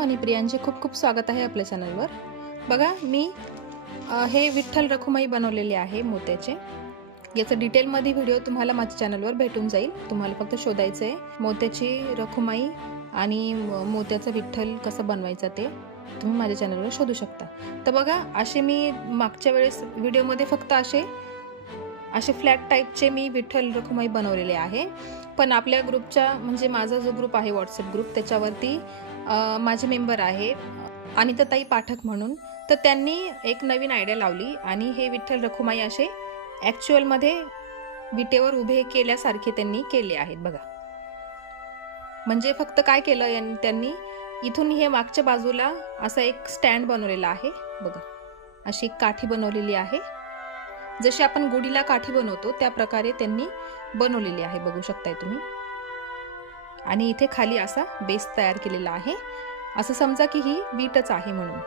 मनीप्रियांचे खूप खूप स्वागत आहे आपल्या चॅनलवर। बघा मी हे विठ्ठल रखुमाई बनवलेले आहे मोत्याचे। याचा डिटेलमध्ये व्हिडिओ तुम्हाला माझ्या चॅनलवर भेटून जाईल। तुम्हाला फक्त शोधायचं आहे मोत्याची रखुमाई आणि मोत्याचा विठ्ठल कसं बनवायचा ते तुम्ही माझ्या चॅनलवर शोधू शकता। तर बघा असे मी मागच्या वेळेस व्हिडिओमध्ये फक्त असे फ्लॅट टाइपचे मी विठ्ठल रखुमाई बनवलेले आहे। पण आपल्या ग्रुपच्या म्हणजे माझा जो ग्रुप आहे व्हॉट्सअप ग्रुप त्याच्यावरती माझे मेंबर आहे अनिताताई पाठक म्हणून, तर त्यांनी एक नवीन आयडिया लावली आणि हे विठ्ठल रखुमाई असे ॲक्च्युअल मध्ये विटेवर उभे केल्यासारखे त्यांनी केले आहेत। बघा म्हणजे फक्त काय केलं त्यांनी, इथून हे मागच्या बाजूला असा एक स्टँड बनवलेला आहे। बघा अशी एक काठी बनवलेली आहे, जशी आपण गुढीला काठी बनवतो त्या प्रकारे त्यांनी बनवलेली आहे, बघू शकताय तुम्ही। आणि इथे खाली असा बेस तयार केलेला आहे, असं समजा की ही वीटच आहे म्हणून।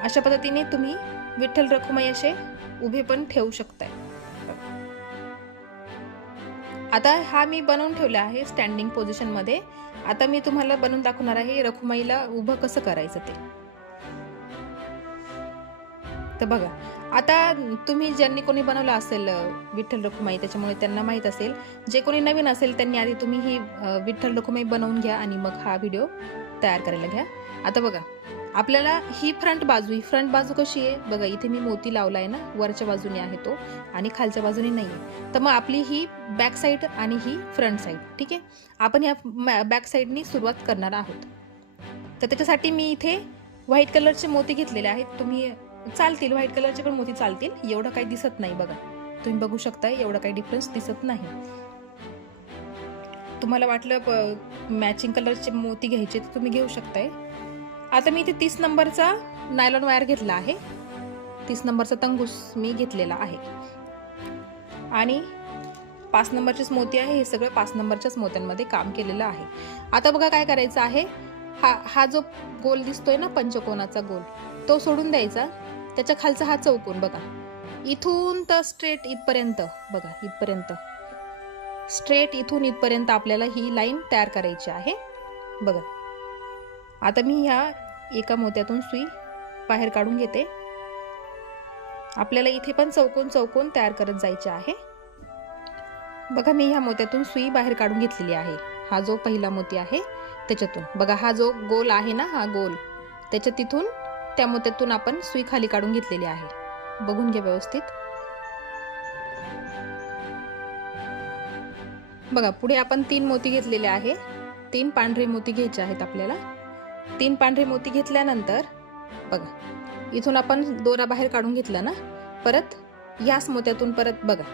अशा पद्धतीने तुम्ही विठ्ठल रखुमाई असे उभे पण ठेवू शकताय। आता हा मी बनवून ठेवला आहे स्टँडिंग पोझिशन मध्ये। आता मी तुम्हाला बनवून दाखवणार आहे रखुमाईला उभं कसं करायचं ते। तर बघा आता तुम्ही ज्यांनी कोणी बनवलं असेल विठ्ठल रखुमाई त्याच्यामुळे त्यांना माहित असेल, जे कोणी नवीन असेल त्यांनी आधी तुम्ही ही विठ्ठल रखुमाई बनवून घ्या आणि मग हा व्हिडिओ तयार करायला घ्या। आता बघा आपल्याला ही फ्रंट बाजू कशी आहे बघा, इथे मी मोती लावलाय ना, वरच्या बाजूने आहे तो आणि खालच्या बाजूने नाहीये। तर मग आपली ही बॅक साइड आणि ही फ्रंट साइड, ठीक आहे। आपण या बॅक साइडनी सुरुवात करणार आहोत। तर त्याच्यासाठी मी इथे व्हाईट कलरचे मोती घेतलेले आहेत। तुम्ही चालतील व्हाईट कलरचे पण मोती चालतील, एवढं काही दिसत नाही। बघा तुम्ही बघू शकताय एवढा काही डिफरन्स दिसत नाही। तुम्हाला वाटलं मॅचिंग कलरचे मोती घ्यायचे तर तुम्ही घेऊ शकताय। आता मी इथे 30 नंबरचा नायलॉन वायर घेतला आहे, 30 नंबरचा तंगूस मी घेतलेला आहे आणि 5 नंबरचेच मोती आहे। हे सगळं 5 नंबरच्याच मोत्यांमध्ये काम केलेलं आहे। आता बघा काय करायचं आहे, हा जो गोल दिसतोय ना पंचकोनाचा गोल, तो सोडून द्यायचा। त्याच्या खालचा हा चौकोन बघा, इथून तर स्ट्रेट इथपर्यंत, बघा इथपर्यंत स्ट्रेट इथून इथपर्यंत आपल्याला ही लाईन तयार करायची आहे। बघा आता मी ह्या एका मोत्यातून सुई बाहेर काढून घेते। आपल्याला इथे पण चौकोन तयार करत जायचे आहे। बघा मी ह्या मोत्यातून सुई बाहेर काढून घेतलेली आहे। हा जो पहिला मोती आहे त्याच्यातून बघा, हा जो गोल आहे ना, हा गोल त्याच्या तिथून त्या मोत्यातून आपण सुई खाली काढून घेतलेली आहे। बघून घ्या व्यवस्थित। बघा पुढे आपण 3 मोती घेतलेले आहे, 3 पांढरे मोती घ्यायचे आहेत आपल्याला। 3 पांढरे मोती घेतल्यानंतर बघा इथून आपण दोरा बाहेर काढून घेतला ना, परत याच मोत्यातून परत बघा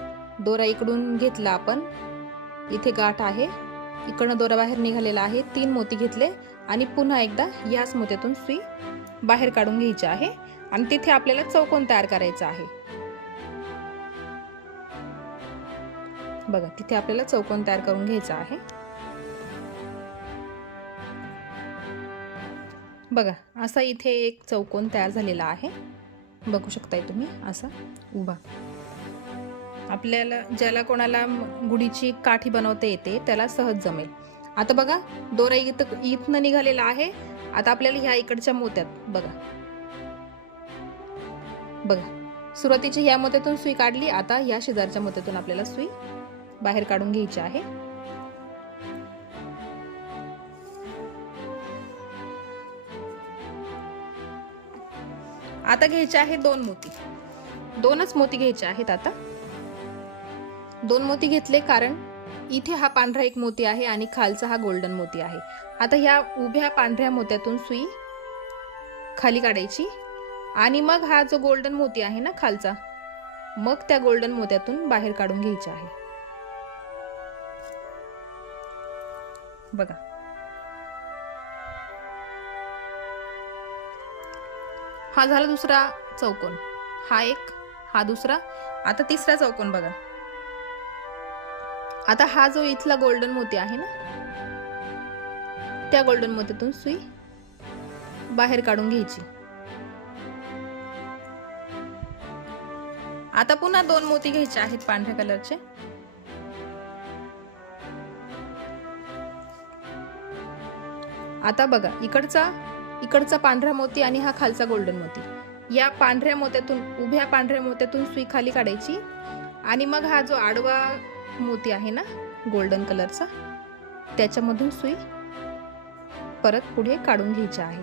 दोरा इकडून घेतला आपण, इथे गाठ आहे, इकडनं दोरा बाहेर निघालेला आहे। 3 मोती घेतले आणि पुन्हा एकदा याच मोत्यातून सुई बाहेर काढून घ्यायची आहे आणि तिथे आपल्याला चौकोन तयार करायचा आहे। बघा तिथे आपल्याला चौकोन तयार करून घ्यायचा आहे। बघा असा इथे एक चौकोन तयार झालेला आहे, बघू शकताय तुम्ही असा उभा। आपल्याला ज्याला कोणाला गुढीची काठी बनवता येते त्याला सहज जमेल। आता बघा दोरा इथनं निघालेला आहे। आता आपल्याला ह्या इकडच्या मोत्यात बघा सुरुवातीची ह्या मोत्यातून सुई काढली, आता या शेजारच्या मोत्यातून आपल्याला सुई बाहेर काढून घ्यायची आहे। आता घ्यायचे आहे 2 मोती, 2च मोती घ्यायचे आहेत। आता 2 मोती घेतले कारण इथे हा पांढरा एक मोती आहे आणि खालचा हा गोल्डन मोती आहे। आता ह्या उभ्या पांढऱ्या मोत्यातून सुई खाली काढायची आणि मग हा जो गोल्डन मोती आहे ना खालचा, मग त्या गोल्डन मोत्यातून बाहेर काढून घ्यायचे आहे। बघा हा झाला दुसरा चौकोन, हा एक, हा दुसरा, आता तिसरा चौकोन बघा। आता हा जो इथला गोल्डन मोती आहे ना, त्या गोल्डन मोत्यातून सुई बाहेर काढून घ्यायची। आता पुन्हा 2 मोती घ्यायचे आहेत पांढऱ्या कलरचे। आता बघा इकडचा इकडचा पांढरा मोती आणि हा खालचा गोल्डन मोती, या पांढऱ्या मोत्यातून, उभ्या पांढऱ्या मोत्यातून सुई खाली काढायची आणि मग हा जो आडवा मोती आहे ना गोल्डन कलरचा, त्याच्यामधून सुई परत पुढे काढून घ्यायची आहे.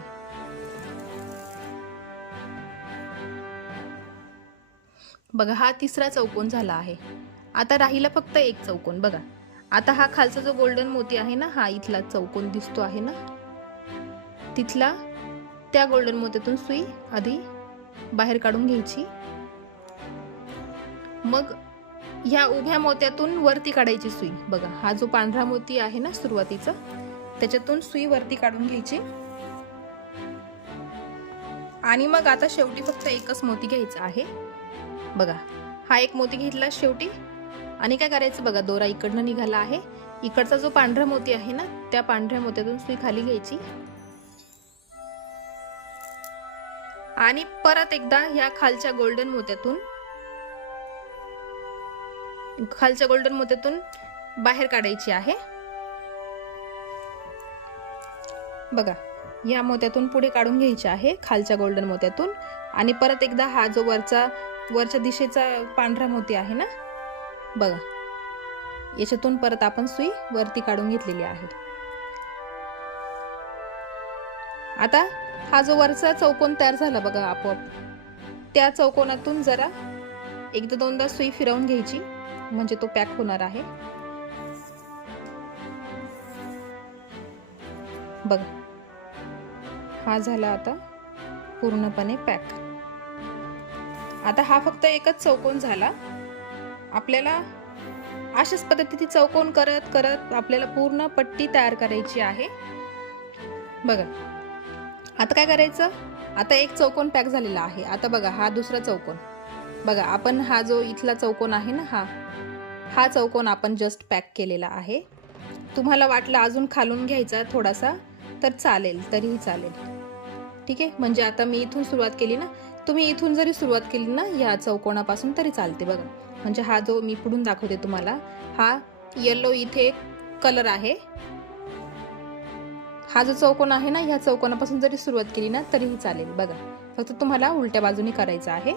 बघा हा तिसरा चौकोन झाला आहे. आता राहिला फक्त एक चौकोन. बघा आता हा खालचा जो गोल्डन मोती आहे ना, हा इथला चौकोन दिसतो आहे ना, तिथला त्या गोल्डन मोत्यातून सुई आधी बाहेर काढून घ्यायची. मग ह्या उभ्या मोत्यातून वरती काढायची सुई. बघा हा जो पांढरा मोती आहे ना सुरुवातीचा, त्याच्यातून सुई वरती काढून घ्यायची आणि मग आता शेवटी फक्त एकच मोती घ्यायचा आहे. बघा हा एक मोती घेतला शेवटी आणि काय करायचं, बघा दोरा इकडनं निघाला आहे. इकडचा जो पांढरा मोती आहे ना, त्या पांढऱ्या मोत्यातून सुई खाली घ्यायची आणि परत एकदा ह्या खालच्या गोल्डन मोत्यातून बाहेर काढायची आहे. बघा या मोत्यातून पुढे काढून घ्यायची आहे खालच्या गोल्डन मोत्यातून आणि परत एकदा हा जो वरच्या दिशेचा पांढरा मोती आहे ना, बघा याच्यातून परत आपण सुई वरती काढून घेतलेली आहे. आता हा जो वरचा चौकोन तयार झाला बघा आपोआप, त्या चौकोनातून जरा एकदा दोनदा सुई फिरवून घ्यायची म्हणजे तो पॅक होणार आहे. बघा हा झाला आता पूर्णपणे पॅक. आता हा फक्त एकच चौकोन झाला. आपल्याला अशाच पद्धतीने चौकोन करत करत आपल्याला पूर्ण पट्टी तयार करायची आहे. बघा आता काय करायचं, आता एक चौकोन पॅक झालेला आहे. आता बघा हा दुसरा चौकोन, बघा आपण हा जो इथला चौकोन आहे ना, हा चौकोन आपण जस्ट पॅक केलेला आहे. तुम्हाला वाटलं अजून खालून घ्यायचा थोडासा तर चालेल, तरीही चालेल. ठीक आहे, म्हणजे आता मी इथून सुरुवात केली ना, तुम्ही इथून जरी सुरुवात केली ना या चौकोनापासून तरी चालते. बघा म्हणजे हा जो मी पुढून दाखवते तुम्हाला, हा येलो इथे कलर आहे. हा जो चौकोन आहे ना, ह्या चौकोनापासून जरी सुरुवात केली ना तरीही चालेल. बघा फक्त तुम्हाला उलट्या बाजूने करायचं आहे.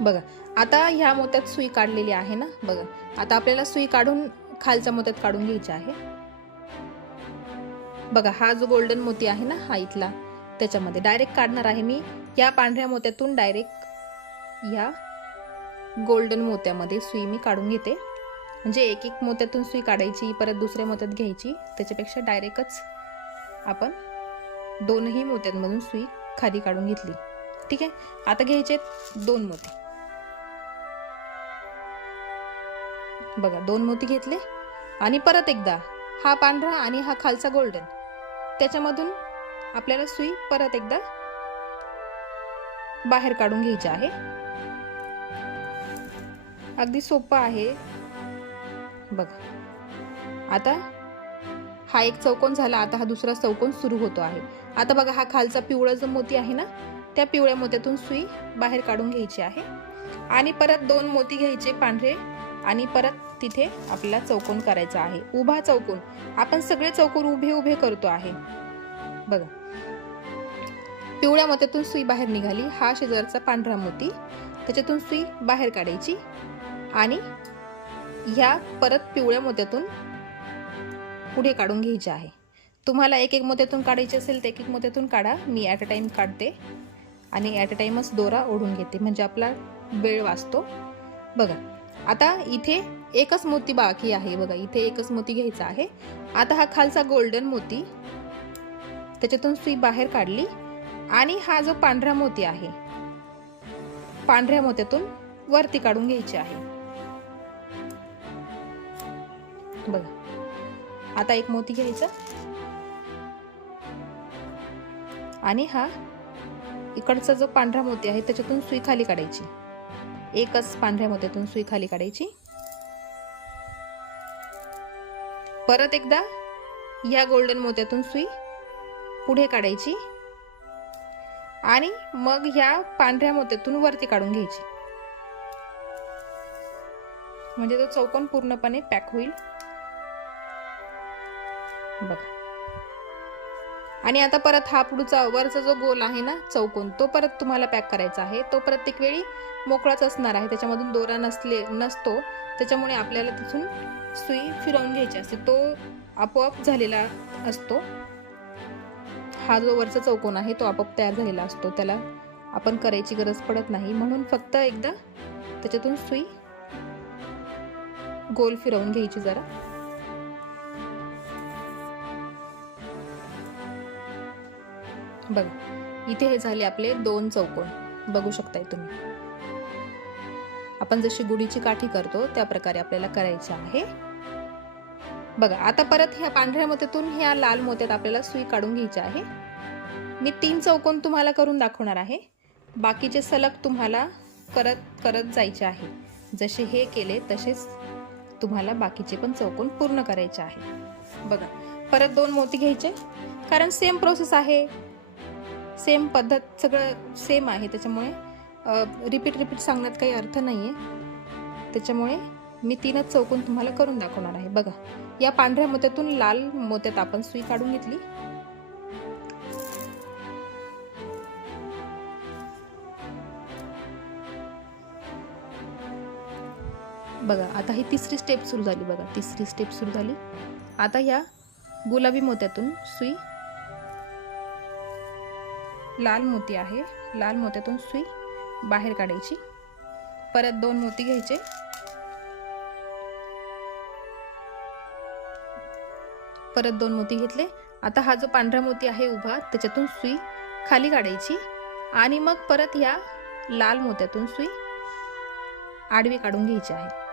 बघा आता ह्या मोत्यात सुई काढलेली आहे ना, बघा आता आपल्याला सुई काढून खालच्या मोत्यात काढून घ्यायची आहे. बघा हा जो गोल्डन मोती आहे ना, हा इथला, त्याच्यामध्ये डायरेक्ट काढणार आहे मी. या पांढऱ्या मोत्यातून डायरेक्ट या गोल्डन मोत्यामध्ये सुई मी काढून घेते. म्हणजे एक एक मोत्यातून सुई काढायची, परत दुसऱ्या मोत्यात घ्यायची, त्याच्यापेक्षा डायरेक्टच आपण दोनही मोत्यांमधून सुई खाली काढून घेतली. ठीक आहे, आता घ्यायचे 2 मोती. बघा 2 मोती घेतले आणि परत एकदा हा पांढरा आणि हा खालचा गोल्डन, त्याच्यामधून आपल्याला सुई परत एकदा बाहेर काढून घ्यायची आहे. अगदी सोपं आहे. बघा आता हा एक चौकोन झाला. आता हा दुसरा चौकोन सुरू होतो आहे. आता बघा हा खालचा पिवळा जो मोती आहे ना, त्या पिवळ्या मोत्यातून सुई बाहेर काढून घ्यायची आहे आणि परत 2 मोती घ्यायचे पांढरे आणि परत तिथे आपल्याला चौकोन करायचा आहे, उभा चौकोन. आपण सगळे चौकोन उभे उभे करतो आहे. बघा पिवळ्या मोत्यातून सुई बाहेर निघाली, हा शेजारचा पांढरा मोती, त्याच्यातून सुई बाहेर काढायची आणि ह्या परत पिवळ्या मोत्यातून पुढे काढून घ्यायचे आहे. तुम्हाला एक एक मोत्यातून काढायचे असेल तर एक एक मोत्यातून काढा. मी ॲट अ टाइम काढते आणि ॲट अ टाइमच दोरा ओढून घेते, म्हणजे आपला वेळ वाचतो. बघा आता इथे एकच मोती बाकी आहे. बघा इथे एकच मोती घ्यायचा आहे. आता हा खालचा गोल्डन मोती, त्याच्यातून सुई बाहेर काढली आणि हा जो पांढरा मोती आहे, पांढऱ्या मोत्यातून वरती काढून घ्यायचे आहे. बघा आता एक मोती घ्यायचा आणि हा इकडचा जो पांढरा मोती आहे त्याच्यातून सुई खाली काढायची. एकच पांढऱ्या मोत्यातून सुई खाली काढायची. परत एकदा या गोल्डन मोत्यातून सुई पुढे काढायची आणि मग ह्या पांढऱ्या मोत्यातून वरती काढून घ्यायची, म्हणजे तो चौकोन पूर्णपणे पॅक होईल. बघा आणि आता परत हा पुढचा वरचा जो गोल आहे ना चौकोन, तो परत तुम्हाला पॅक करायचा आहे. तो प्रत्येक वेळी मोकळाच असणार आहे, त्याच्यामधून दोरा नसतो, त्याच्यामुळे आपल्याला तिथून सुई फिरवून घ्यायची असते. तो आपोआप झालेला असतो. हा जो वरचा चौकोन आहे तो आपोआप तयार झालेला असतो, त्याला आपण करायची गरज पडत नाही. म्हणून फक्त एकदा त्याच्यातून सुई गोल फिरवून घ्यायची जरा. बघा इथे हे झाले आपले 2 चौकोन, बघू शकताय तुम्ही. आपण जशी गुढीची काठी करतो त्या प्रकारे आपल्याला करायचे आहे. बघा आता परत ह्या पांढऱ्या मोत्यातून ह्या लाल मोत्यात आपल्याला सुई काढून घ्यायची आहे. मी 3 चौकोन तुम्हाला करून दाखवणार आहे. बाकीचे सलग तुम्हाला करत जायचे आहे. जसे हे केले तसेच तुम्हाला बाकीचे पण चौकोन पूर्ण करायचे आहे. बघा परत 2 मोती घ्यायचे, कारण सेम प्रोसेस आहे, सेम पद्धत, सगळं सेम आहे, त्याच्यामुळे रिपीट सांगण्यात काही अर्थ नाहीये. त्याच्यामुळे मी 3च चौकोन तुम्हाला करून दाखवणार आहे. बघा या पांढऱ्या मोत्यातून लाल मोत्यात आपण सुई काढून घेतली. बघा आता ही तिसरी स्टेप सुरू झाली. बघा तिसरी स्टेप सुरू झाली. आता ह्या गुलाबी मोत्यातून सुई, लाल मोती आहे, लाल मोत्यातून सुई बाहेर काढायची. परत 2 मोती घ्यायचे, परत 2 मोती घेतले. आता हा जो पांढरा मोती आहे उभा, त्याच्यातून सुई खाली काढायची आणि मग परत ह्या लाल मोत्यातून सुई आडवी काढून घ्यायची आहे.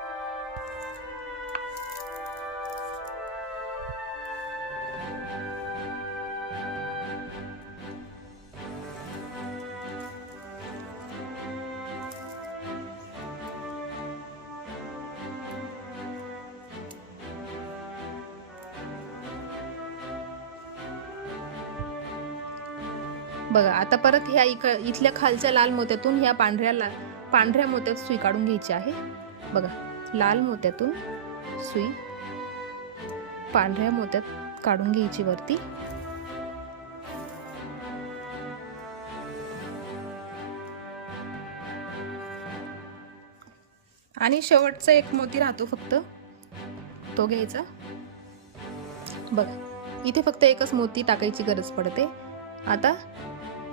बघा आता परत ह्या इथल्या खालच्या लाल मोत्यातून ह्या पांढऱ्या मोत्यात सुई काढून घ्यायची आहे. बघा लाल मोत्यातून सुई पांढऱ्या मोत्यात काढून घ्यायची वरती. आणि शेवटचा एक मोती राहतो फक्त, तो घ्यायचा. बघा इथे फक्त एकच मोती टाकायची गरज पडते. आता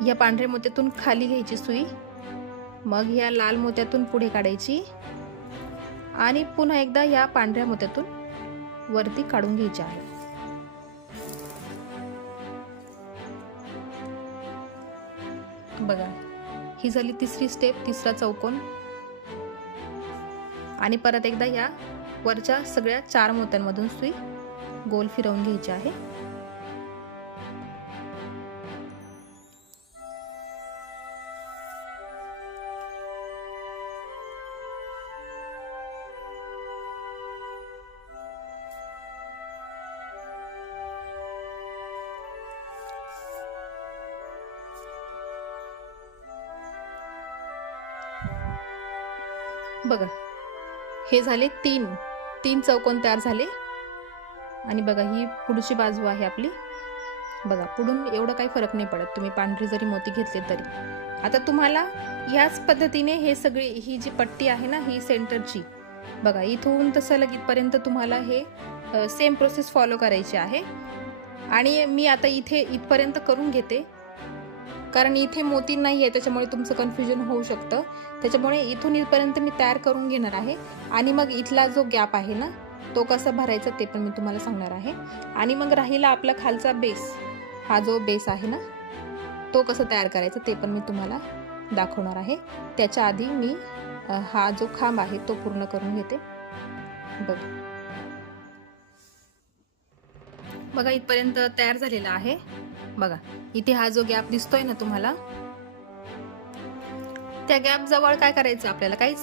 या पांढऱ्या मोत्यातून खाली घ्यायची सुई, मग या लाल मोत्यातून पुढे काढायची आणि पुन्हा एकदा या पांढऱ्या मोत्यातून वरती काढून घ्यायची आहे. बघा ही झाली तिसरी स्टेप, तिसरा चौकोन. आणि परत एकदा या वरच्या सगळ्या 4 मोत्यांमधून सुई गोल फिरवून घ्यायची आहे. बघा हे झाले 3 चौकोन तयार झाले. आणि बघा ही पुढची बाजू आहे आपली. बघा पुढून एवढं काही फरक नाही पडत, तुम्ही पांढरी जरी मोती घेतले तरी. आता तुम्हाला ह्याच पद्धतीने हे सगळी ही जी पट्टी आहे ना, ही सेंटरची, बघा इथून तसं लगेचपर्यंत तुम्हाला हे सेम प्रोसेस फॉलो करायची आहे. आणि मी आता इथपर्यंत करून घेते, कारण इथे मोती नाही आहे, त्याच्यामुळे तुमचं कन्फ्युजन होऊ शकतं. त्याच्यामुळे इथून इथपर्यंत मी तयार करून घेणार आहे. आणि मग इथला जो गॅप आहे ना, तो कसा भरायचा ते पण मी तुम्हाला सांगणार आहे. आणि मग राहिला आपला खालचा बेस, हा जो बेस आहे ना, तो कसं तयार करायचा ते पण मी तुम्हाला दाखवणार आहे. त्याच्या आधी मी हा जो खांब आहे तो पूर्ण करून घेते. बघा इथपर्यंत तयार झालेला आहे. बघा इथे हा जो गॅप दिसतोय ना तुम्हाला, त्या गॅप जवळ काय करायचं, आपल्याला काहीच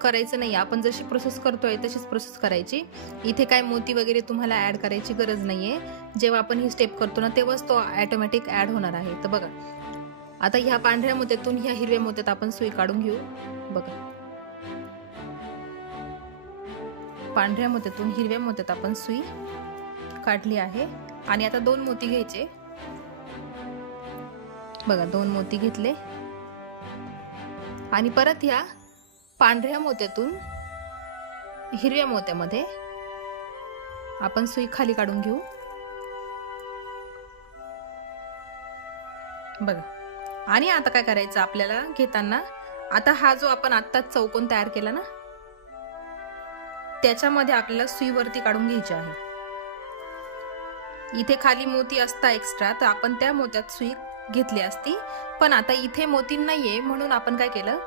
करायचं नाही. आपण जशी प्रोसेस करतोय तशीच प्रोसेस करायची. इथे काय मोती वगैरे तुम्हाला ऍड करायची गरज नाहीये. जेव्हा आपण ही स्टेप करतो ना, तेव्हाच तो ऑटोमॅटिक ऍड होणार आहे. तर बघा आता ह्या पांढऱ्या मोत्यातून ह्या हिरव्या मोत्यात आपण सुई काढून घेऊ. बघा पांढऱ्या मोत्यातून हिरव्या मोत्यात आपण सुई काढली आहे. आणि आता 2 मोती घ्यायचे, बघा 2 मोती घेतले आणि परत ह्या पांढऱ्या मोत्यातून हिरव्या मोत्यामध्ये आपण सुई खाली काढून घेऊ। बघा, आणि आता काय करायचं आपल्याला घेताना, आता हा जो आपण आत्ताच चौकोन तयार केला ना, त्याच्यामध्ये आपल्याला सुई वरती काढून घ्यायची आहे। इथे खाली मोती असता एक्स्ट्रा, तर आपण त्या मोत्यात सुई घेतली असती, पण आता इथे मोती नाहीये म्हणून आपण काय केलं,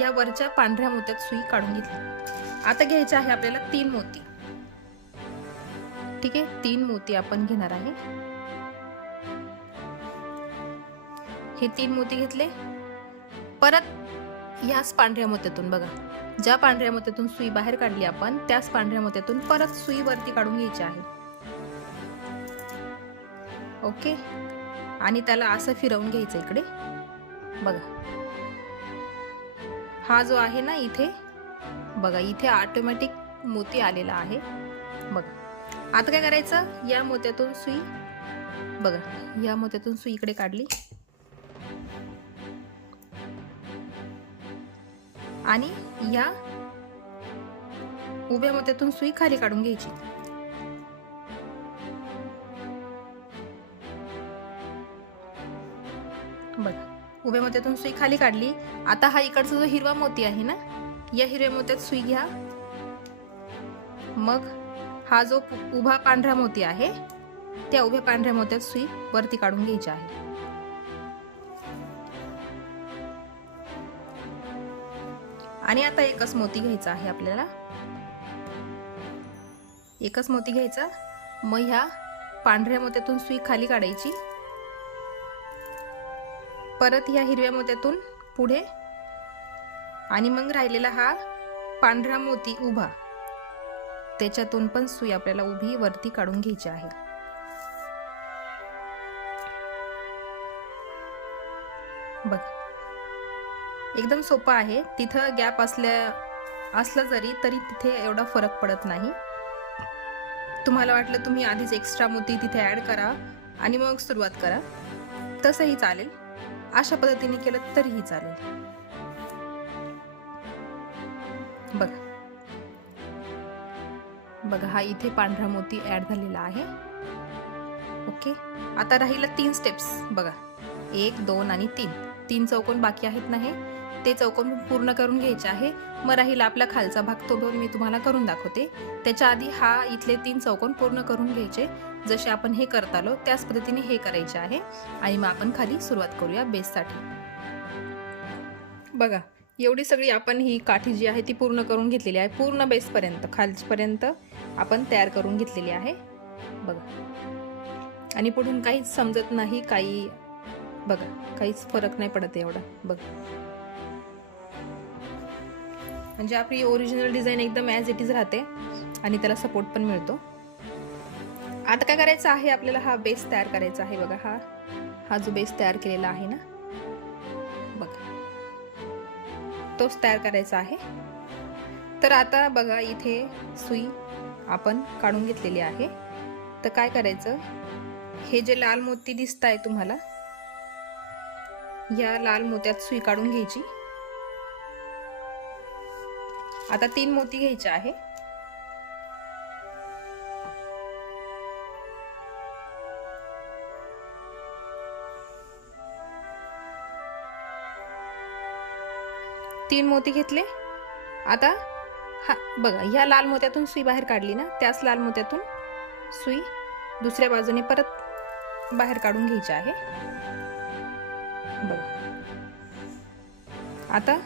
या वरच्या पांढऱ्या मोत्यात सुई काढून घेतली। आता घ्यायचे आहे आपल्याला 3 मोती। ठीक आहे, 3 मोती आपण घेणार आहे। हे 3 मोती घेतले, परत याच पांढऱ्या मोत्यातून बघा, ज्या पांढऱ्या मोत्यातून सुई बाहेर काढली आपण, त्याच पांढऱ्या मोत्यातून परत सुई वरती काढून घ्यायची आहे। ओके, आणि त्याला असं फिरवून घ्यायचं इकडे। बघा, हा जो आहे ना इथे, बघा इथे ऑटोमॅटिक मोती आलेला आहे। बघा, आता काय करायचं, या मोत्यातून सुई, बघा या मोत्यातून सुई इकडे काढली आणि या उभ्या मोत्यातून सुई खाली काढून घ्यायची। बघा, उभ्या मोत्यातून सुई खाली काढली। आता हा इकडचा जो हिरवा मोती आहे ना, या हिरव्या मोत्यात सुई घ्या। मग हा जो उभा पांढरा मोती आहे, त्या उभ्या पांढऱ्या मोत्यात सुई वरती काढून घ्यायची आहे। आणि आता एकच मोती घ्यायचा आहे आपल्याला, एकच मोती घ्यायचा। मग ह्या पांढऱ्या मोत्यातून सुई खाली काढायची, परत ह्या हिरव्या मोत्यातून पुढे, आणि मग राहिलेला हा पांढरा मोती उभा, त्याच्यातून पण सुई आपल्याला उभी वरती काढून घ्यायची आहे। बघ, एकदम सोपं आहे। तिथं गॅप असला जरी तरी तिथे एवढा फरक पडत नाही। तुम्हाला वाटलं तुम्ही आधीच एक्स्ट्रा मोती तिथे ऍड करा आणि मग सुरुवात करा, तसंही चालेल। अशा पद्धतीने केलं तरीही चालेल। बघा, बघा हा इथे पांढरा मोती ऍड झालेला आहे। ओके, आता राहिला 3 स्टेप्स। बघा, 1 2 आणि 3 चौकोन बाकी आहेत ना, हे ते चौकोन पूर्ण करून घ्यायचे आहे। मग राहिला आपला खालचा भाग, तो मी तुम्हाला करून दाखवते। त्याच्या आधी हा इथले 3 चौकोन पूर्ण करून घ्यायचे, जसे आपण हे करत आलो त्याच पद्धतीने हे करायचे आहे। आणि मग आपण खाली सुरुवात करूया बेससाठी। बघा, एवढी सगळी आपण ही काठी जी आहे ती पूर्ण करून घेतलेली आहे। पूर्ण बेसपर्यंत, खालपर्यंत आपण तयार करून घेतलेली आहे। बघा, आणि पुढून काहीच समजत नाही, काही बघा काहीच फरक नाही पडत एवढा। बघा, म्हणजे आपली ओरिजिनल डिझाईन एकदम ॲज इट इज राहते आणि त्याला सपोर्ट पण मिळतो। आता काय करायचं आहे आपल्याला, हा बेस तयार करायचा आहे। बघा, हा जो बेस तयार केलेला आहे ना, बघा तोच तयार करायचा आहे। तर आता बघा, इथे सुई आपण काढून घेतलेली आहे। तर काय करायचं, हे जे लाल मोती दिसत आहे तुम्हाला, या लाल मोत्यात सुई काढून घ्यायची। आता 3 मोती घ्यायचे आहे। तीन मोती घेतले। आता हा बघा, ह्या लाल मोत्यातून सुई बाहेर काढली ना, त्याच लाल मोत्यातून सुई दुसऱ्या बाजूने परत बाहेर काढून घ्यायची आहे। बघा, आता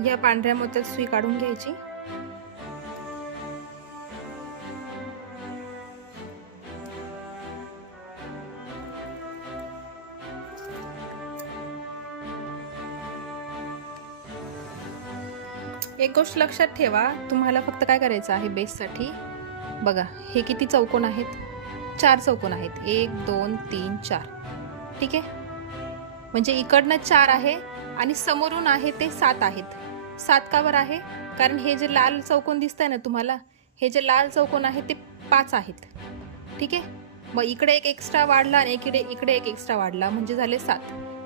या पांढऱ्या मोत्यात सुई काढून घ्यायची। एक गोष्ट लक्षात ठेवा, तुम्हाला फक्त काय करायचं आहे बेससाठी, बघा हे किती चौकोन आहेत, 4 चौकोन आहेत, 1 2 3 4। ठीक आहे, म्हणजे इकडनं 4 आहे आणि समोरून आहे ते 7 आहेत। 7 का बरं आहे, कारण हे जे लाल चौकोन दिसतंय ना तुम्हाला, हे जे लाल चौकोन आहे ते 5 आहेत। ठीक आहे, मग इकडे एक एक्स्ट्रा वाढला आणि इकडे एक एक्स्ट्रा वाढला, म्हणजे झाले 7.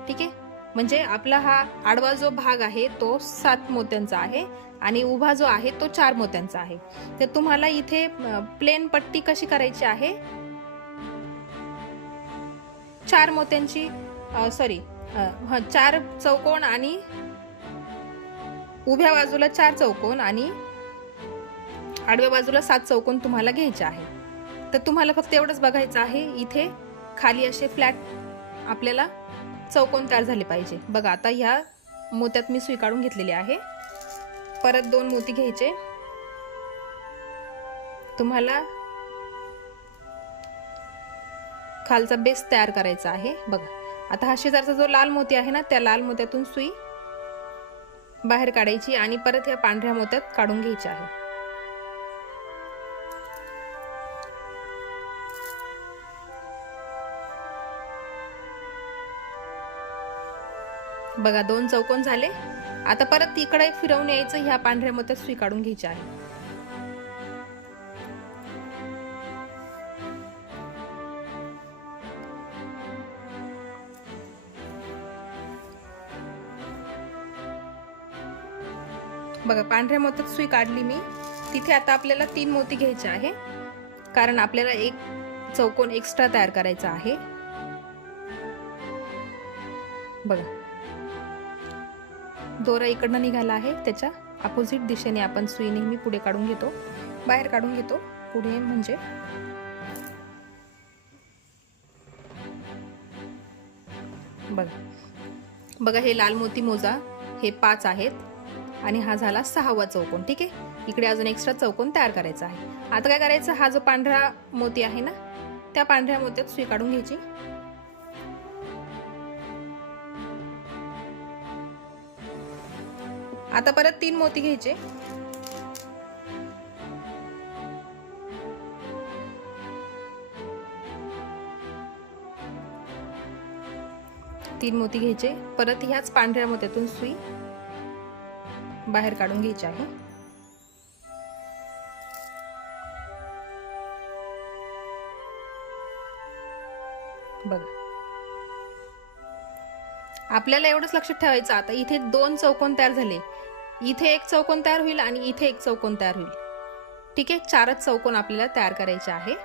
ठीक आहे, म्हणजे आपला हा आडवा जो भाग आहे तो 7 मोत्यांचा आहे आणि उभा जो आहे तो 4 मोत्यांचा आहे. तर तुम्हाला इथे प्लेन पट्टी कशी करायची आहे, 4 मोत्यांची 4 चौकोन आणि उभ्या बाजूला 4 चौकोन आणि आडव्या बाजूला 7 चौकोन तुम्हाला घ्यायचे आहे. तर तुम्हाला फक्त एवढंच बघायचं आहे, इथे खाली असे फ्लॅट आपल्याला चौकोन तयार झाले पाहिजे. बघा आता ह्या मोत्यात मी सुई काढून घेतलेली आहे. परत 2 मोती घ्यायचे. तुम्हाला खालचा बेस तयार करायचा आहे. बघा आता हा शेजारचा जो लाल मोती आहे ना, त्या लाल मोत्यातून सुई बाहेर काढायची आणि परत ह्या पांढऱ्या मोत्यात काढून घ्यायची आहे. बघा 2 चौकोन झाले. आता परत इकडे फिरवून यायचं, ह्या पांढऱ्या मोत्यात सुई काढून घ्यायची आहे. बघा पांढऱ्या मोत्यात सुई काढली मी. तिथे आता आपल्याला 3 मोती घ्यायचे आहे, कारण आपल्याला एक चौकोन एक्स्ट्रा तयार करायचा आहे. बघा दोरा इकडनं निघाला आहे, त्याच्या अपोजिट दिशेने आपण सुई नेहमी पुढे काढून घेतो, बाहेर काढून घेतो. पुढे म्हणजे बघा हे लाल मोती मोजा, हे 5 आहेत आणि हा झाला 6वा चौकोन. ठीक आहे, इकडे अजून एक्स्ट्रा चौकोन तयार करायचा आहे. आता काय करायचं, हा जो पांढरा मोती आहे ना, त्या पांढऱ्या मोत्यात सुई काढून घ्यायची. आता परत 3 मोती घ्यायचे. परत ह्याच पांढऱ्या मोत्यातून सुई बाहेर काढून घ्यायची आहे. बघा आपल्याला एवढंच लक्षात ठेवायचं, आता इथे 2 चौकोन तयार झाले, इथे एक चौकोन तयार होईल आणि इथे एक चौकोन तयार होईल. ठीक आहे, 4च चौकोन आपल्याला तयार करायचे आहे.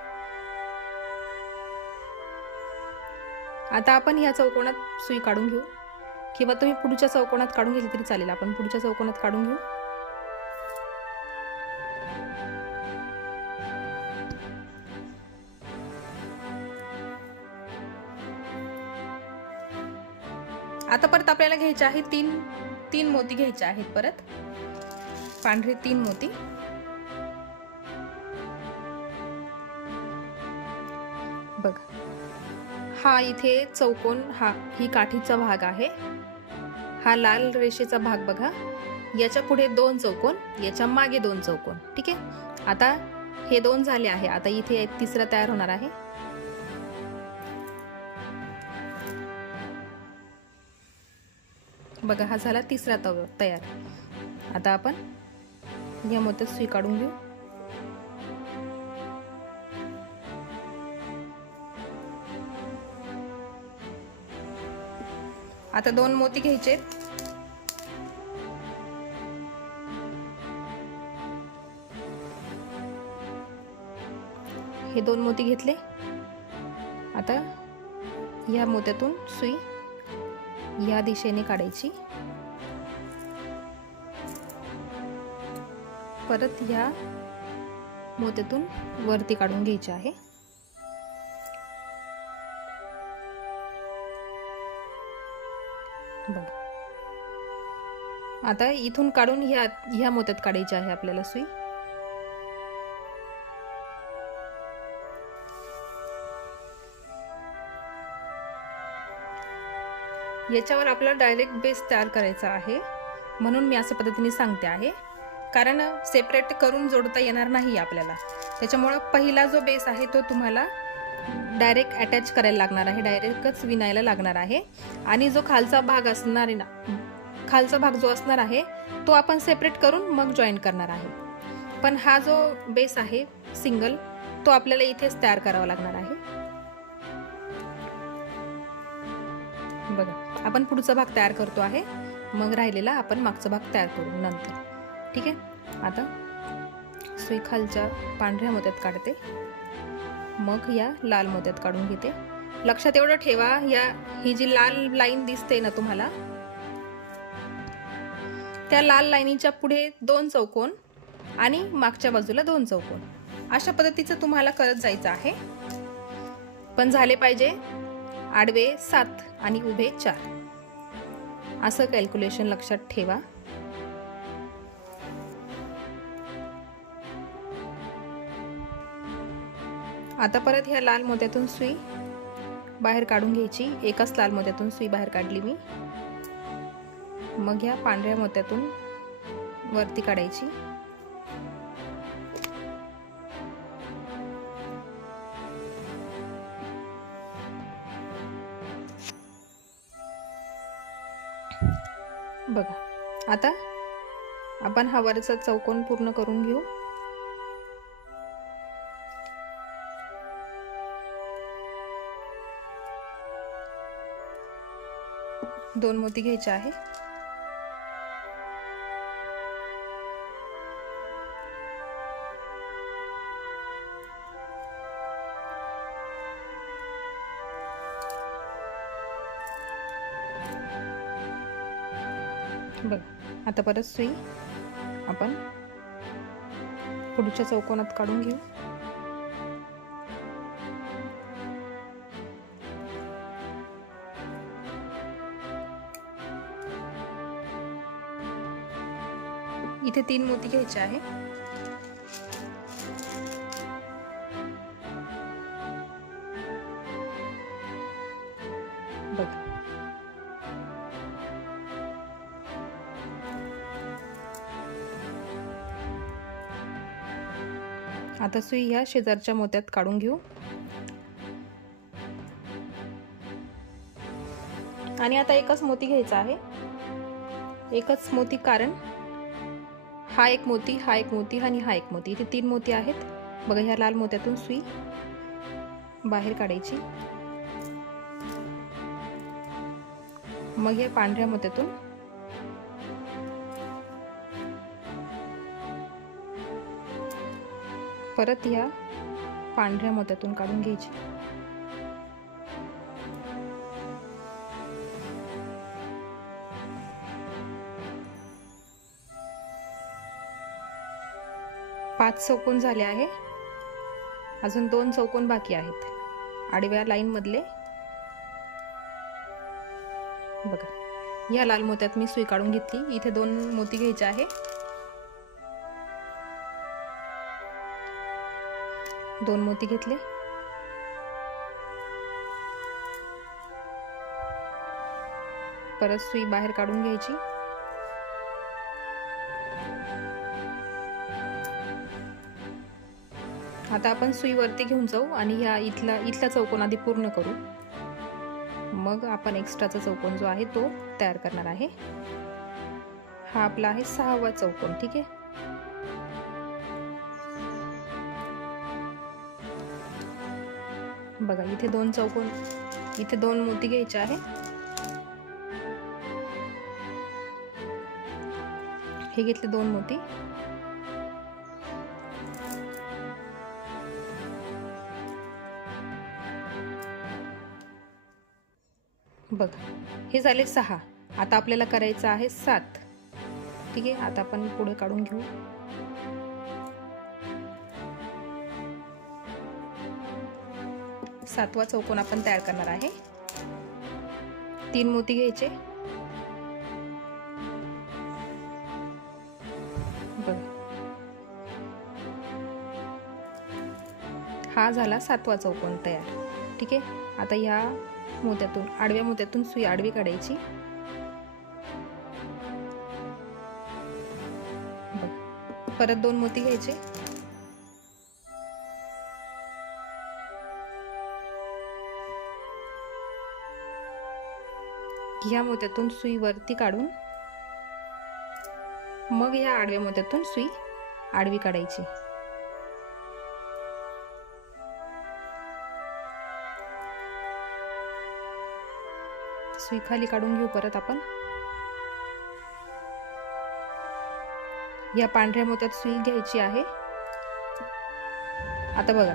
आता आपण ह्या चौकोनात सुई काढून घेऊ, किंवा तुम्ही पुढच्या चौकोनात काढून घेतली तरी चालेल. आपण पुढच्या चौकोनात काढून घेऊ. आता परत आपल्याला घ्यायचे आहे 3 मोती घ्यायचे आहेत. परत पांढरे 3 मोती. बघा हा इथे चौकोन, ही काठीचा भाग आहे, हा लाल रेषेचा भाग बघा, याच्या पुढे 2 चौकोन, याच्या मागे 2 चौकोन. ठीक आहे, आता हे 2 झाले आहे. आता इथे 3रा तयार होणार आहे. बघा हा झाला 3रा तयार. आता आपण या मोत्यात सुई काढून घेऊ. आता 2 मोती घ्यायचे. हे 2 मोती घेतले. आता या मोत्यातून सुई या दिशेने काढायची. परत या मोत्यातून वरती काढून घ्यायची आहे. बघा आता इथून काढून ह्या मोत्यात काढायची आहे आपल्याला सुई. याच्यावर आपल्याला डायरेक्ट बेस तयार करायचा आहे, म्हणून मी अशा पद्धतीने सांगते आहे, कारण सेपरेट करून जोडता येणार नाही आपल्याला. त्याच्यामुळे पहिला जो बेस आहे तो तुम्हाला डायरेक्ट अटॅच करायला लागणार आहे, डायरेक्टच विणायला लागणार आहे. आणि जो खालचा भाग असणार आहे ना, खालचा भाग जो असणार आहे तो आपण सेपरेट करून मग जॉईन करणार आहे. पण हा जो बेस आहे सिंगल, तो आपल्याला इथेच तयार करावा लागणार आहे. बघा आपण पुढचा भाग तयार करतो आहे, मग राहिलेला आपण मागचा भाग तयार करू नंतर. ठीक आहे. आता सुई खालच्या पांढऱ्या मोत्यात काढते, मग या लाल मोत्यात काढून घेते. लक्षात एवढं ठेवा, ही जी लाल लाईन दिसते ना तुम्हाला, त्या लाल लाईनीच्या पुढे 2 चौकोन आणि मागच्या बाजूला 2 चौकोन, अशा पद्धतीचं तुम्हाला करत जायचं आहे. पण झाले पाहिजे आडवे 7 आणि उभे 4, असं कॅल्क्युलेशन लक्षात ठेवा. आता परत ह्या लाल मोत्यातून सुई बाहेर काढून घ्यायची. एकाच लाल मोत्यातून सुई बाहेर काढली मी. मग ह्या पांढऱ्या मोत्यातून वरती काढायची. बघा आता आपण हा वरचा चौकोन पूर्ण करून घेऊ. दोन मोती घ्यायचे आहे. बघ आता परत सुई आपण पुढच्या चौकोनात काढून घेऊ. इथे 3 मोती घ्यायचे आहे. बघ आता सुई ह्या शेजारच्या मोत्यात काढून घेऊ. आणि आता एकच मोती घ्यायचा आहे. एकच मोती, कारण हा एक मोती, हा एक मोती आणि हा एक मोती, इथे 3 मोती आहेत. बघा ह्या लाल मोत्यातून सुई बाहेर काढायची. मग या पांढऱ्या मोत्यातून परत या पांढऱ्या मोत्यातून काढून घ्यायची. पाच चौकोन झाले आहे. अजून 2 चौकोन बाकी आहेत आडव्या लाईन मधले. बघा या लाल मोत्यात मी सुई काढून घेतली. इथे 2 मोती घ्यायचे आहे. 2 मोती घेतले. परत सुई बाहेर काढून घ्यायची. आता आपण सुई वरती घेऊन जाऊ आणि ह्या इथला चौकोन आधी पूर्ण करू. मग आपण एक्स्ट्राचा चौकोन जो आहे तो तयार करणार आहे. हा आपला आहे 6वा चौकोन. ठीक आहे. बघा इथे 2 चौकोन, इथे 2 मोती घ्यायचे आहे. हे घेतले 2 मोती. बघा हे झाले 6. आता आपल्याला करायचं आहे 7. ठीक आहे. आता आपण पुढे काढून घेऊ. सातवा चौकोन आपण तयार करणार आहे. 3 मोती घ्यायचे. बघा हा झाला 7वा चौकोन तयार. ठीक आहे. आता या मोत्यातून, आडव्या मोत्यातून सुई आडवी काढायची. परत 2 मोती घ्यायचे. ह्या मोत्यातून सुई वरती काढून मग ह्या आडव्या मोत्यातून सुई आडवी काढायची. सुई खाली काढून घेऊ परत आपण. या पांढऱ्या मोत्यात सुई घ्यायची आहे. आता बघा,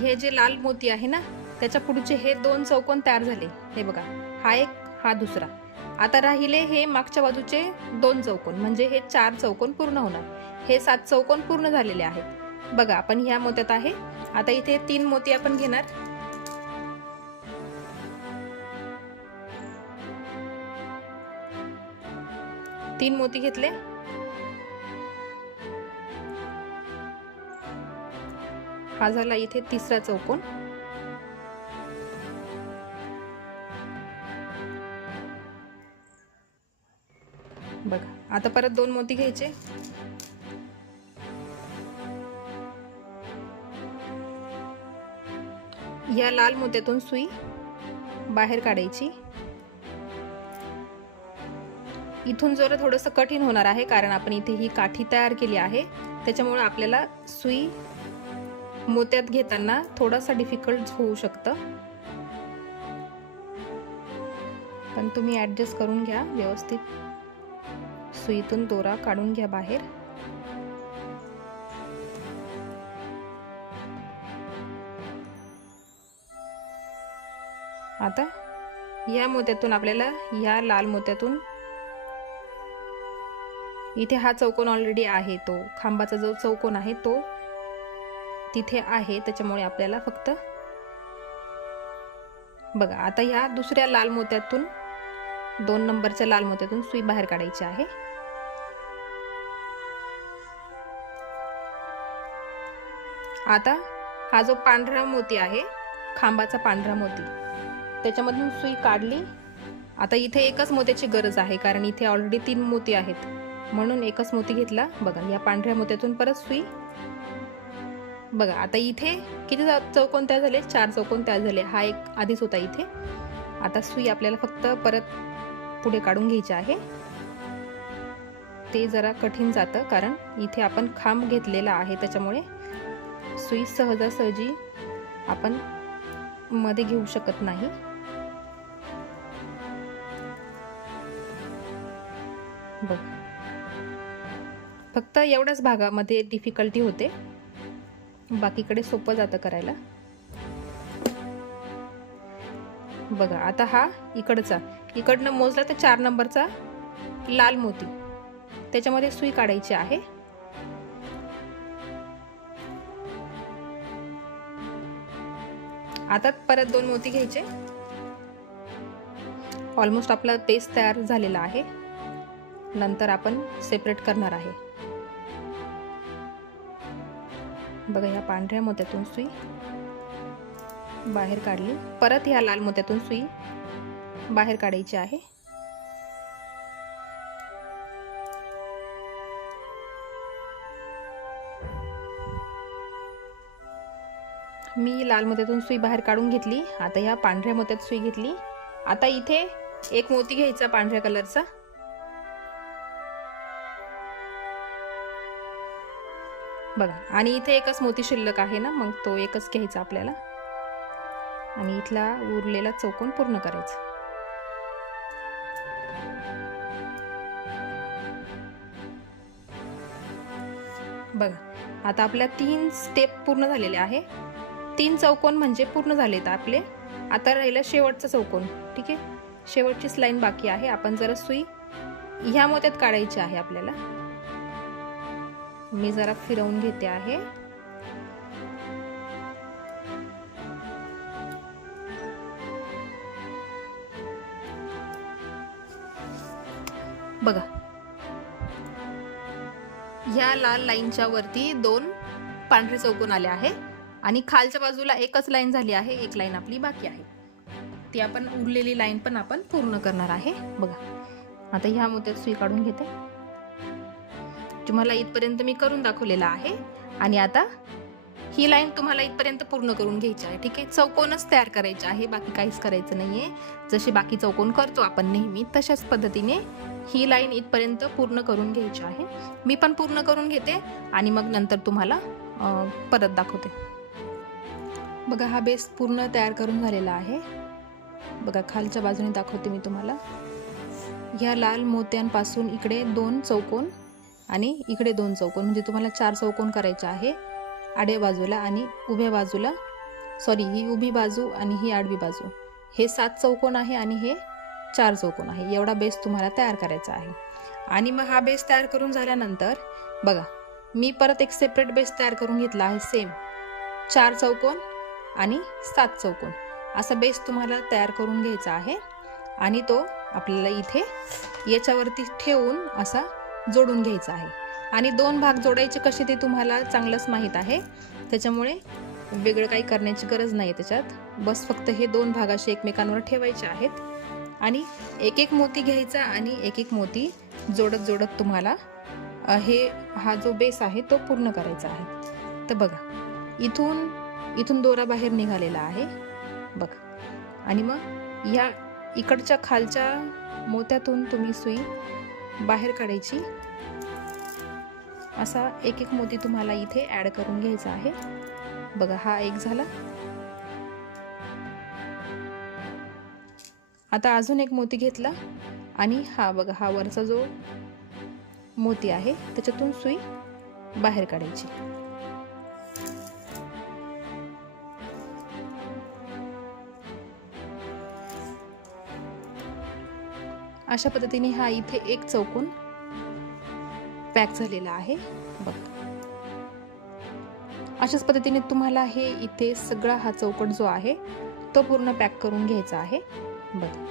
हे जे लाल मोती आहे ना, त्याच्या पुढचे हे 2 चौकोन तयार झाले. हे बघा, हा एक, हा दुसरा. आता राहिले हे मागच्या बाजूचे 2 चौकोन, म्हणजे हे 4 चौकोन पूर्ण होणार. हे 7 चौकोन पूर्ण झालेले आहेत. बघा, आपण ह्या मोत्यात आहे. आता इथे 3 मोती आपण घेणार. तीन मोती घेतले. हा झाला इथे तिसरा चौकोन. बघा, आता परत 2 मोती घ्यायचे. या लाल मोत्यातून सुई बाहेर काढायची. इथून जरा थोडंसं कठीण होणार आहे, कारण आपण इथे ही काठी तयार केली आहे. त्याच्यामुळे आपल्याला सुई मोत्यात घेताना थोडासा डिफिकल्ट होऊ शकतं, पण तुम्ही ऍडजस्ट करून घ्या व्यवस्थित. सुईतून दोरा काढून घ्या बाहेर. आता या मोत्यातून आपल्याला या लाल मोत्यातून, इथे हा चौकोन ऑलरेडी आहे, तो खांबाचा जो चौकोन आहे तो तिथे आहे. त्याच्यामुळे आपल्याला फक्त बघा, आता या दुसऱ्या लाल मोत्यातून, 2 नंबरच्या लाल मोत्यातून सुई बाहेर काढायची आहे. आता हा जो पांढरा मोती आहे, खांबाचा पांढरा मोती, त्याच्यामधून सुई काढली. आता इथे एकच मोत्याची गरज आहे, कारण इथे ऑलरेडी 3 मोती आहेत, म्हणून एकच मोती घेतला. बघा, या पांढऱ्या मोत्यातून परत सुई. बघा, आता इथे किती चौकोन तयार झाले? 4 चौकोन तयार झाले. हा एक आधीच होता इथे. आता सुई आपल्याला फक्त परत पुढे काढून घ्यायची आहे. ते जरा कठीण जातं, कारण इथे आपण खांब घेतलेला आहे, त्याच्यामुळे सुई सहजासहजी आपण मध्ये घेऊ शकत नाही. बघ, फक्त एवढ्याच भागामध्ये डिफिकल्टी होते, बाकीकडे सोपं जातं करायला. बघा, आता हा इकडनं मोजला तर 4 नंबरचा लाल मोती, त्याच्यामध्ये सुई काढायची आहे. आता परत 2 मोती घ्यायचे. ऑलमोस्ट आपला पेस्ट तयार झालेला आहे. नंतर आपण सेपरेट करणार आहे. बघा, या पांढऱ्या मोत्यातून सुई बाहेर काढली. परत ह्या लाल मोत्यातून सुई बाहेर काढायची आहे. मी लाल मोत्यातून सुई बाहेर काढून घेतली. आता ह्या पांढऱ्या मोत्यात सुई घेतली. आता इथे एक मोती घ्यायचा पांढऱ्या कलरचा. बघा, आणि इथे एकच मोती शिल्लक आहे ना, मग तो एकच घ्यायचा आपल्याला आणि इथला उरलेला चौकोन पूर्ण करायचा. बघा, आता आपल्या 3 स्टेप पूर्ण झालेले आहे. 3 चौकोन म्हणजे पूर्ण झालेत आपले. आता राहिला शेवटचा चौकोन. ठीक आहे, शेवटचीच लाईन बाकी आहे. आपण जरा सुई ह्या मोत्यात काढायची आहे आपल्याला. मी जरा फिरवून घेते आहे. बघा, ह्या लाल लाईनच्या वरती 2 पांढरे चौकोन आले आहे आणि खालच्या बाजूला एकच लाईन झाली आहे. एक लाईन आपली बाकी आहे, ती आपण उरलेली लाईन पण आपण पूर्ण करणार आहे. बघा, आता ह्या मोत्यात सुई काढून घेते. तुम्हाला इथपर्यंत मी करून दाखवलेला आहे आणि आता ही लाईन तुम्हाला इथपर्यंत पूर्ण करून घ्यायची आहे. ठीक आहे, चौकोनच तयार करायचे आहे, बाकी काहीच करायचं नाहीये. जसे बाकी चौकोन करतो आपण नेहमी, तशाच पद्धतीने ही लाईन इथपर्यंत पूर्ण करून घ्यायची आहे. मी पण पूर्ण करून घेते आणि मग नंतर तुम्हाला परत दाखवते. बघा, हा बेस पूर्ण तयार करून झालेला आहे. बघा खालच्या बाजूने दाखवते मी तुम्हाला. ह्या लाल मोत्यांपासून इकडे 2 चौकोन आणि इकडे 2 चौकोन, म्हणजे तुम्हाला 4 चौकोन करायचे आहे आडव्या बाजूला आणि उभ्या बाजूला. सॉरी, ही उभी बाजू आणि ही आडवी बाजू. हे 7 चौकोन आहे आणि हे 4 चौकोन आहे. एवढा बेस तुम्हाला तयार करायचा आहे. आणि मग हा बेस तयार करून झाल्यानंतर बघा मी परत एक सेपरेट बेस तयार करून घेतला आहे. सेम 4 चौकोन आणि 7 चौकोन असा बेस तुम्हाला तयार करून घ्यायचा आहे. आणि तो आपल्याला इथे याच्यावरती ठेवून असा जोडून घ्यायचा आहे. आणि 2 भाग जोडायचे कसे ते तुम्हाला चांगलंच माहीत आहे, त्याच्यामुळे वेगळं काही करण्याची गरज नाही त्याच्यात. बस फक्त हे 2 भाग असे एकमेकांवर ठेवायचे आहेत आणि एक एक मोती घ्यायचा आणि एक एक मोती जोडत जोडत तुम्हाला हा जो बेस आहे तो पूर्ण करायचा आहे. तर बघा इथून दोरा बाहेर निघालेला आहे बघा. आणि मग या इकडच्या खालच्या मोत्यातून तुम्ही सुई बाहेर काढायची. असा एक एक मोती तुम्हाला इथे ॲड करून घ्यायचा आहे. बघा हा एक झाला. आता अजून एक मोती घेतला आणि हा बघा हा वरचा जो मोती आहे त्याच्यातून सुई बाहेर काढायची. अशा पद्धतीने हा इथे एक चौकोन पॅक झालेला आहे बघा. अशाच पद्धतीने तुम्हाला हे इथे सगळा हा चौकट जो आहे तो पूर्ण पॅक करून घ्यायचा आहे बघा.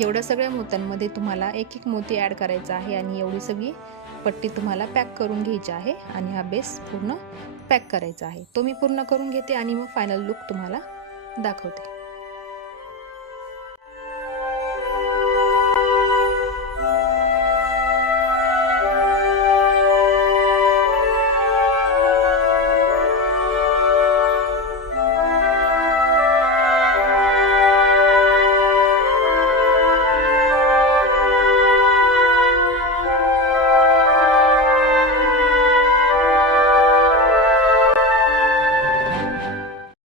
एवढ्या सगळ्या मोत्यांमध्ये तुम्हाला एक एक मोती ॲड करायचा आहे आणि एवढी सगळी पट्टी तुम्हाला पॅक करून घ्यायची आहे आणि हा बेस पूर्ण पॅक करायचा आहे. तो मी पूर्ण करून घेते आणि मग फायनल लुक तुम्हाला दाखवते.